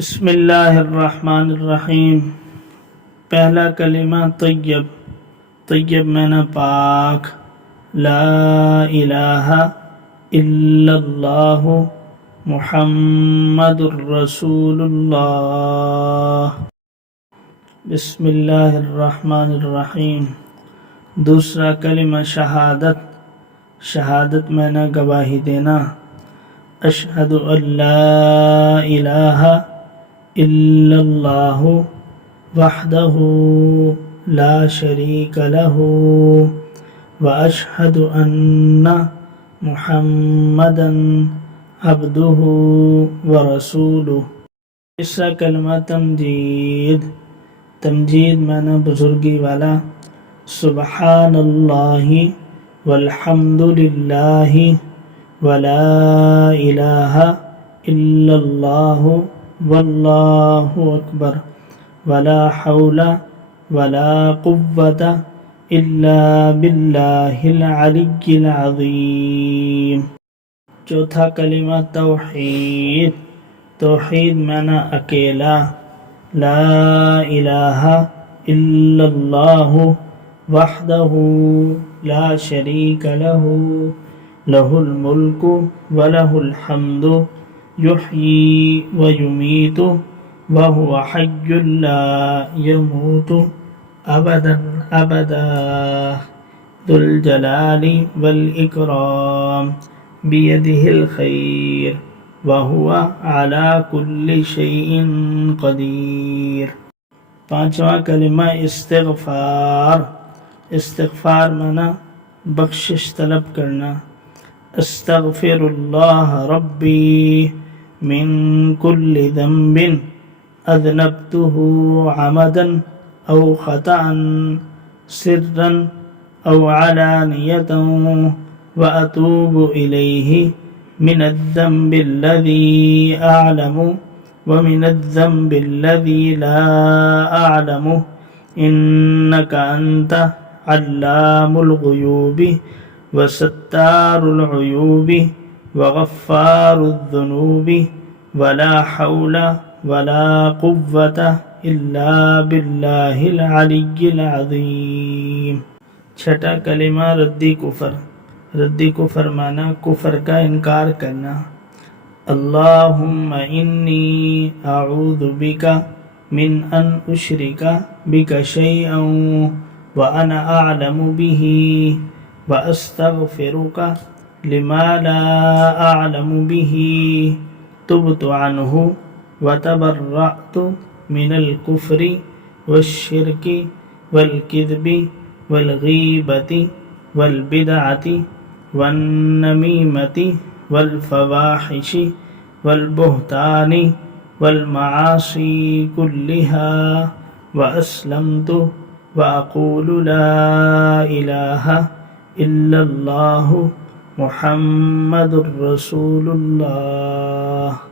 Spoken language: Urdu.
بسم اللہ الرحمن الرحیم۔ پہلا کلمہ طیب، طیب معنی پاک، لا الہ الا اللہ محمد الرسول اللہ۔ بسم اللہ الرحمن الرحیم۔ دوسرا کلمہ شہادت، شہادت معنی گواہی دینا، اشہد ان لا الہ الا اللہ وحدہ لا شریک لہ واشہد ان محمدا عبدہ ورسولہ۔ تیسرا کلمہ تمجید، تمجید معنی بزرگی والا، سبحان اللہ والحمد للہ ولا الہ الا اللہ واللہ اکبر ولا حول ولا قوة الا باللہ العلی العظیم۔ چوتھا کلمہ توحید، توحید معنی اکیلا، لا الہ الا اللہ وحدہ لا شریک لہ لہ الملک ولہ الحمد یحیی ویمیت وہو حی لا یموت ابدا ابدا ذو الجلال والاکرام بیدہ الخیر وہو علی کل شیء قدیر۔ پانچواں کلمہ استغفار، استغفار معنی بخشش طلب کرنا، استغفر اللہ ربی من کل ذنب اذنبتہ عمدا او خطأ سرا او علانیۃ واتوب الیہ من الذنب الذی اعلم ومن الذنب الذی لا اعلم انک انت علام الغیوب وستار العیوب وغفار الذنوب ولا حول ولا قوة الا باللہ العلی العظیم۔ چھٹا کلمہ ردی کفر، ردی کفر معنی کفر کا انکار کرنا، اللہم انی اعوذ بک من ان اشرک بک شیئا وانا اعلم بہ واستغفرک لما لا اعلم بہ تبت عنہ وتبرأت من الکفر والشرک والکذب والغیبۃ والبدعۃ والنمیمۃ والفواحش والبہتان والمعاصی كلها واسلمت واقول لا الہ الا اللہ محمد رسول اللہ۔